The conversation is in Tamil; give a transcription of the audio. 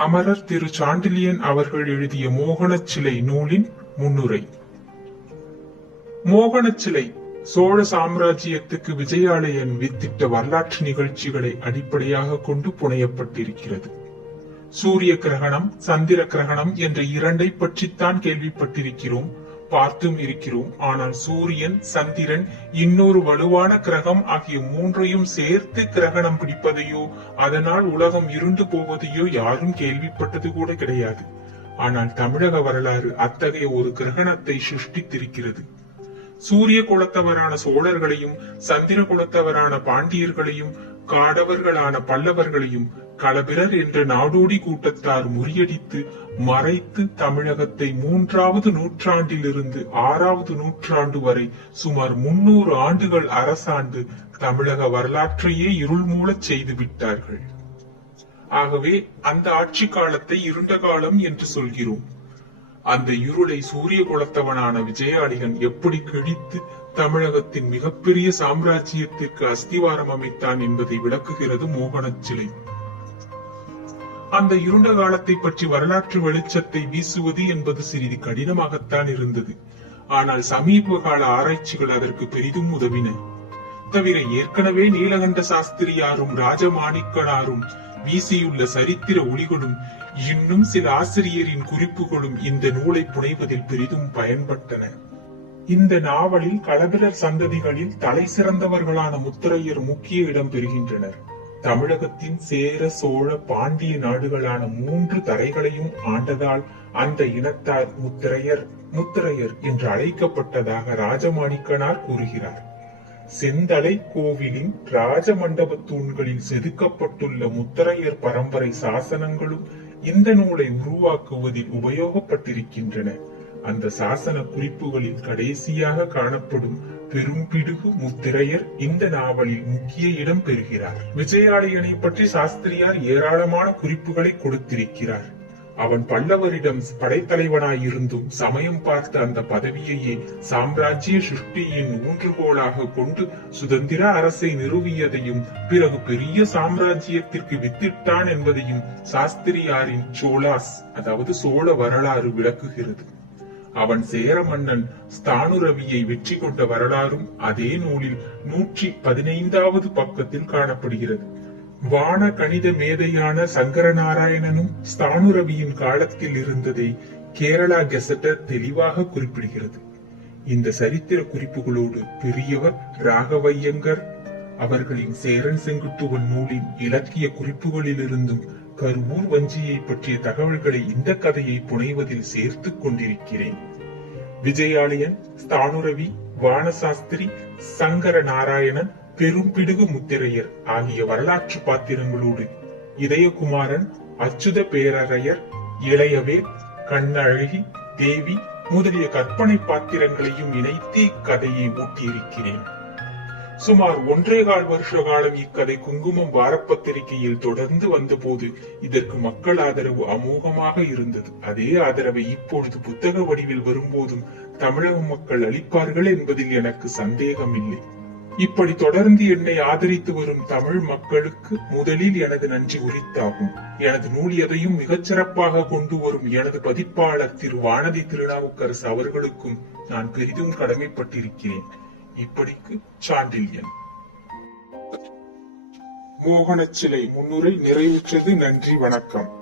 அமரர் திரு சாண்டிலியன் அவர்கள் எழுதிய மோகனச் சிலை நூலின் முன்னுரை. மோகனச் சிலை சோழ சாம்ராஜ்யத்துக்கு விஜயாலயன் வித்திட்ட வரலாற்று நிகழ்ச்சிகளை அடிப்படையாக கொண்டு புனையப்பட்டிருக்கிறது. சூரிய கிரகணம் சந்திர கிரகணம் என்ற இரண்டை பற்றித்தான் கேள்விப்பட்டிருக்கிறோம். பார்த்தும் இருக்கிறோம். ஆனால் சூரியன் சந்திரன் இன்னொரு வலுவான கிரகம் ஆகிய மூன்றையும் சேர்த்து கிரகணம் பிடிப்பதையோ அதனால் உலகம் இருண்டு போவதையோ யாரும் கேள்விப்பட்டது கூட கிடையாது. ஆனால் தமிழக வரலாறு அத்தகைய ஒரு கிரகணத்தை சிருஷ்டித்திருக்கிறது. சூரிய குலத்தவரான சோழர்களையும் சந்திர குலத்தவரான பாண்டியர்களையும் காடவர்களான பல்லவர்களையும் களபிரர் என்ற நாடோடி கூட்டத்தார் முறியடித்து மறைத்து தமிழகத்தை மூன்றாவது நூற்றாண்டிலிருந்து ஆறாவது நூற்றாண்டு வரை சுமார் முன்னூறு ஆண்டுகள் அரசாண்டு தமிழக வரலாற்றையே இருள் மூலச் செய்து விட்டார்கள். ஆகவே அந்த ஆட்சி காலத்தை இருண்ட காலம் என்று சொல்கிறோம். அந்த இருளை சூரிய குலத்தவனான விஜயாளிகன் எப்படி கிழித்து தமிழகத்தின் மிகப்பெரிய சாம்ராஜ்யத்திற்கு அஸ்திவாரம் அமைத்தான் என்பதை விளக்குகிறது மோகனச் சிலை அந்த இருண்ட காலத்தை பற்றி வரலாற்று வெளிச்சத்தை வீசுவது என்பது சிறிது கடினமாகத்தான் இருந்தது. ஆனால் சமீப கால ஆராய்ச்சிகள் அதற்கு பெரிதும் உதவின. தவிர ஏற்கனவே நீலகண்ட சாஸ்திரியாரும் ராஜமாணிக்கனாரும் வீசியுள்ள சரித்திர ஒளிகளும் இன்னும் சில ஆசிரியரின் குறிப்புகளும் இந்த நூலை புனைவதில் பெரிதும் பயன்பட்டன. இந்த நாவலில் களபிரர் சந்ததிகளில் தலை சிறந்தவர்களான முத்திரையர் முக்கிய இடம் பெறுகின்றனர். தமிழகத்தின் சேர சோழ பாண்டிய நாடுகளான மூன்று தரைகளையும் ஆண்டதால் அந்த இனத்தார் முத்திரையர் முத்திரையர் என்று அழைக்கப்பட்டதாக ராஜமாணிக்கனார் கூறுகிறார். செந்தலை கோவிலின் ராஜமண்டப தூண்களில் செதுக்கப்பட்டுள்ள முத்திரையர் பரம்பரை சாசனங்களும் இந்த நூலை உருவாக்குவதில் உபயோகப்பட்டிருக்கின்றன. அந்த சாசன குறிப்புகளில் கடைசியாக காணப்படும் பெரும்பிடுகு முத்திரையர் இந்த நாவலில் முக்கிய இடம் பெறுகிறார். விஜயாலயனை பற்றி சாஸ்திரியார் ஏராளமான குறிப்புகளை கொடுத்திருக்கிறார். அவன் பல்லவரிடம் படைத்தலைவனாயிருந்தும் சமயம் பார்த்த அந்த பதவியையே சாம்ராஜ்ய சிருஷ்டியின் ஊன்றுகோலாக கொண்டு சுதந்திர அரசை நிறுவியதையும் பிறகு பெரிய சாம்ராஜ்யத்திற்கு வித்திட்டான் என்பதையும் சாஸ்திரியாரின் சோலாஸ் அதாவது சோழ வரலாறு விளக்குகிறது. அவன் சேர மன்னன் ஸ்தானுரவியை வெற்றி கொண்ட வரலாறும் அதே நூலில் நூற்றி பதினைந்தாவது பக்கத்தில் காணப்படுகிறது. வான கணித மேதையான சங்கரநாராயணனும் ஸ்தானுரவியின் காலத்தில் இருந்ததை கேரளா கெசட்டர் தெளிவாக குறிப்பிடுகிறது. இந்த சரித்திர குறிப்புகளோடு பெரியவர் ராகவையங்கர் அவர்களின் சேரன் செங்குத்துவன் நூலின் இலக்கிய குறிப்புகளிலிருந்தும் கருவூர் வஞ்சியை பற்றிய தகவல்களை இந்த கதையை புனைவதில் சேர்த்துக் கொண்டிருக்கிறேன். விஜயாலயன் ஸ்தானுரவி வானசாஸ்திரி சங்கர நாராயணன் பெரும்பிடுகு முத்திரையர் ஆகிய வரலாற்று பாத்திரங்களோடு இதயகுமாரன் அச்சுத பேரறையர் இளையவேல் கண்ணழகி தேவி முதலிய கற்பனை பாத்திரங்களையும் இணைத்து இக்கதையை ஊட்டியிருக்கிறேன் சுமார் ஒன்றே கால் வருஷ காலம் இக்கதை குங்குமம் வாரப்பத்திரிகையில் தொடர்ந்து வந்தபோது இதற்கு மக்கள் ஆதரவு அமோகமாக இருந்தது. அதே ஆதரவை இப்பொழுது புத்தக வடிவில் வரும்போதும் தமிழக மக்கள் அளிப்பார்கள் என்பதில் எனக்கு சந்தேகம் இல்லை இப்படி தொடர்ந்து என்னை ஆதரித்து வரும் தமிழ் மக்களுக்கு முதலில் எனது நன்றி உரித்தாகும். எனது நூல் எதையும் மிகச் சிறப்பாக கொண்டு வரும் எனது பதிப்பாளர் திரு வானதி திருநாவுக்கரசு அவர்களுக்கும் நான் பெரிதும் கடமைப்பட்டிருக்கிறேன். இப்படிக்கு சாண்டில்யன். மோகன சிலை முன்னுரை நிறைவுற்றது. நன்றி வணக்கம்.